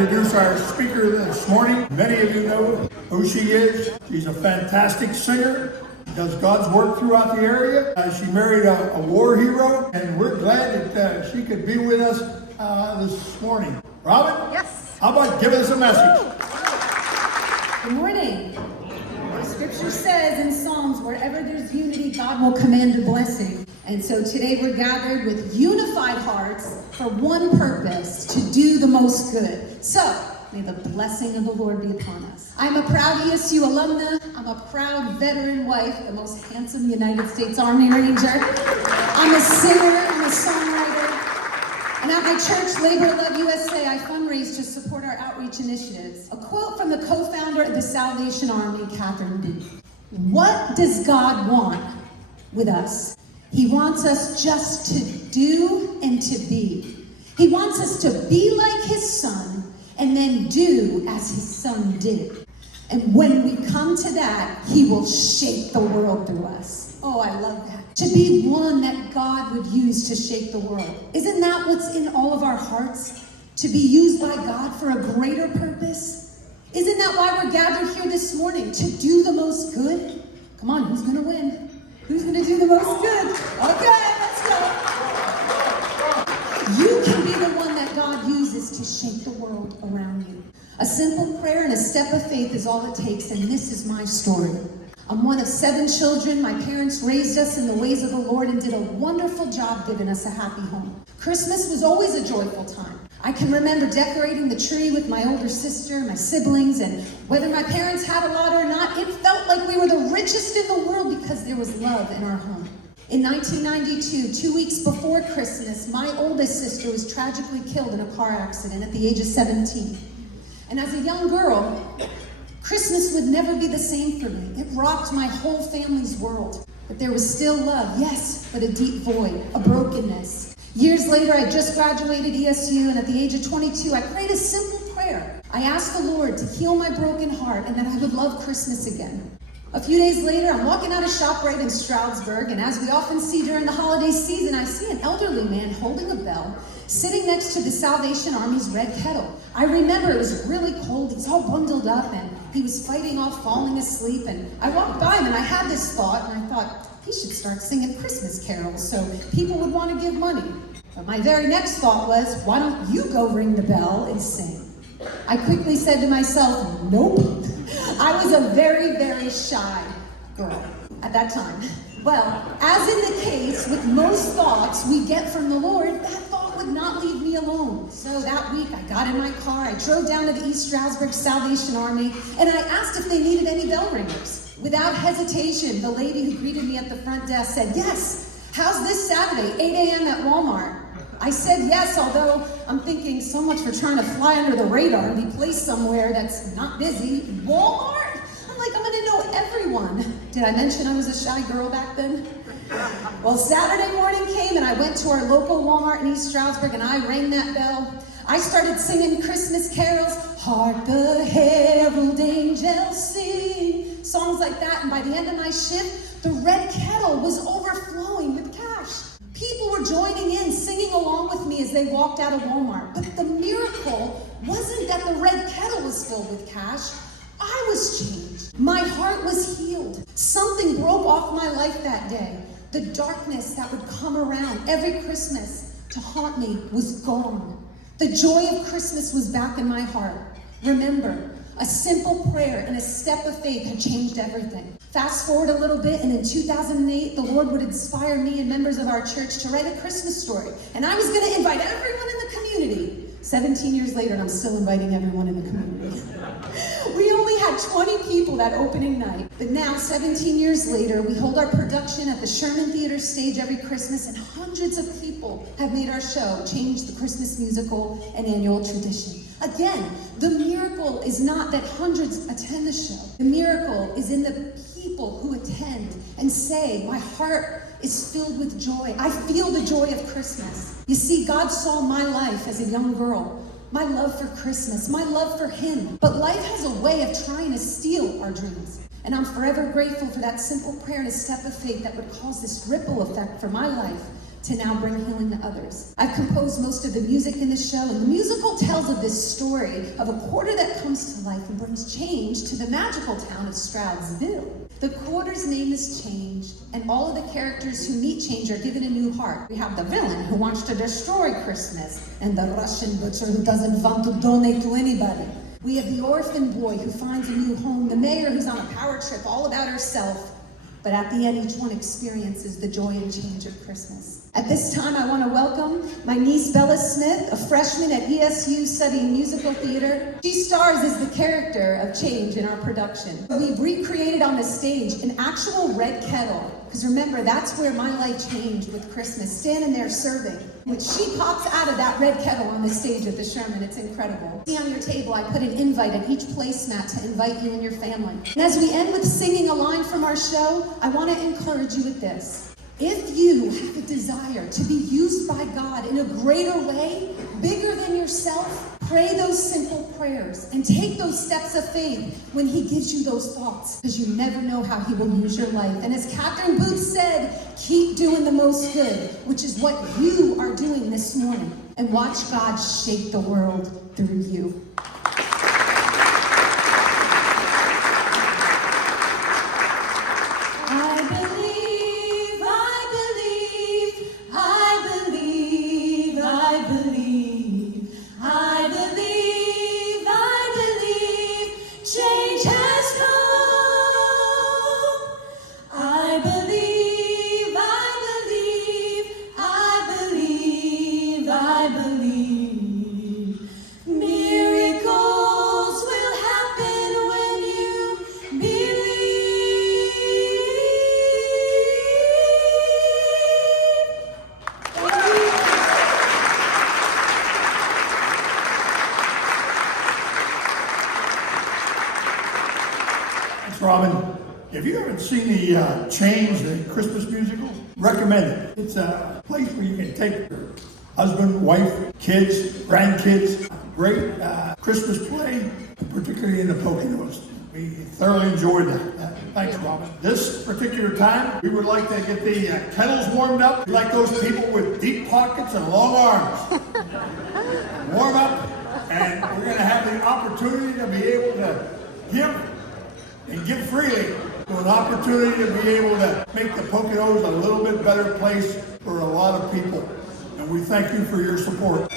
introduce our speaker this morning. Many of you know who she is. She's a fantastic singer. She does God's work throughout the area. She married a war hero, and we're glad that she could be with us this morning. Robin? Yes. How about giving us a message? Good morning. The scripture says in Psalms, wherever there's unity, God will command a blessing. And so today we're gathered with unified hearts for one purpose, to do the most good. So, may the blessing of the Lord be upon us. I'm a proud ESU alumna. I'm a proud veteran wife, the most handsome United States Army Ranger. I'm a singer, I'm a songwriter. And at my church, Labor Love USA, I fundraise to support our outreach initiatives. A quote from the co-founder of the Salvation Army, Catherine B. What does God want with us? He wants us just to do and to be. He wants us to be like his son and then do as his son did. And when we come to that, he will shape the world through us. Oh, I love that. To be one that God would use to shape the world. Isn't that what's in all of our hearts? To be used by God for a greater purpose? Isn't that why we're gathered here this morning? To do the most good? Come on, who's going to win? Who's going to do the most good? Okay, let's go. You can be the one that God uses to shape the world around you. A simple prayer and a step of faith is all it takes, and this is my story. I'm one of 7 children. My parents raised us in the ways of the Lord and did a wonderful job giving us a happy home. Christmas was always a joyful time. I can remember decorating the tree with my older sister, my siblings, and whether my parents had a lot or not, it felt like we were the richest in the world because there was love in our home. In 1992, 2 weeks before Christmas, my oldest sister was tragically killed in a car accident at the age of 17. And as a young girl, Christmas would never be the same for me. It rocked my whole family's world. But there was still love, yes, but a deep void, a brokenness. Years later, I just graduated ESU, and at the age of 22, I prayed a simple prayer. I asked the Lord to heal my broken heart and that I would love Christmas again. A few days later, I'm walking out of ShopRite in Stroudsburg, and as we often see during the holiday season, I see an elderly man holding a bell, sitting next to the Salvation Army's Red Kettle. I remember it was really cold, he was all bundled up, and he was fighting off falling asleep, and I walked by him and I had this thought, and I thought, he should start singing Christmas carols so people would want to give money. But my very next thought was, why don't you go ring the bell and sing? I quickly said to myself, nope. I was a very, very shy girl at that time. Well, as in the case with most thoughts we get from the Lord, that thought would not leave me alone. So that week I got in my car, I drove down to the East Stroudsburg Salvation Army, and I asked if they needed any bell ringers. Without hesitation, the lady who greeted me at the front desk said, yes, how's this Saturday, 8 a.m. at Walmart? I said yes, although I'm thinking so much for trying to fly under the radar and be placed somewhere that's not busy. Walmart? I'm like, I'm gonna know everyone. Did I mention I was a shy girl back then? Well, Saturday morning came and I went to our local Walmart in East Stroudsburg and I rang that bell. I started singing Christmas carols, hark the herald angels sing, songs like that, and by the end of my shift, the Red Kettle was overflowing with cash. People were joining in, singing along with me as they walked out of Walmart. But the miracle wasn't that the Red Kettle was filled with cash. I was changed. My heart was healed. Something broke off my life that day. The darkness that would come around every Christmas to haunt me was gone. The joy of Christmas was back in my heart. Remember, a simple prayer and a step of faith had changed everything. Fast forward a little bit, and in 2008, the Lord would inspire me and members of our church to write a Christmas story. And I was going to invite everyone in the community. 17 years later, and I'm still inviting everyone in the community. We only had 20 people that opening night. But now, 17 years later, we hold our production at the Sherman Theater stage every Christmas, and hundreds of people have made our show change the Christmas musical and annual tradition. Again, the miracle is not that hundreds attend the show. The miracle is in the people who attend and say, my heart is filled with joy. I feel the joy of Christmas. You see, God saw my life as a young girl, my love for Christmas, my love for Him. But life has a way of trying to steal our dreams. And I'm forever grateful for that simple prayer and a step of faith that would cause this ripple effect for my life, to now bring healing to others. I've composed most of the music in the show, and the musical tells of this story of a quarter that comes to life and brings change to the magical town of Stroudsville. The quarter's name is Change, and all of the characters who meet Change are given a new heart. We have the villain who wants to destroy Christmas, and the Russian butcher who doesn't want to donate to anybody. We have the orphan boy who finds a new home, the mayor who's on a power trip all about herself. But at the end, each one experiences the joy and change of Christmas. At this time, I want to welcome my niece, Bella Smith, a freshman at ESU studying musical theater. She stars as the character of Change in our production. We've recreated on the stage an actual red kettle, because remember, that's where my life changed with Christmas, standing there serving. When she pops out of that red kettle on the stage at the Sherman, it's incredible. See on your table, I put an invite at each placemat to invite you and your family. And as we end with singing a line from our show, I want to encourage you with this. If you have a desire to be used by God in a greater way, bigger than yourself, pray those simple prayers and take those steps of faith when he gives you those thoughts, because you never know how he will use your life. And as Catherine Booth said, keep doing the most good, which is what you are doing this morning, and watch God shape the world through you. Robin, if you haven't seen the Change, the Christmas musical, recommend it. It's a place where you can take your husband, wife, kids, grandkids. Great Christmas play, particularly in the Poconos. We thoroughly enjoyed that. Thanks, Robin. This particular time, we would like to get the kettles warmed up. We like those people with deep pockets and long arms. Warm up, and we're going to have the opportunity to be able to give and give freely, to an opportunity to be able to make the Poconos a little bit better place for a lot of people. And we thank you for your support.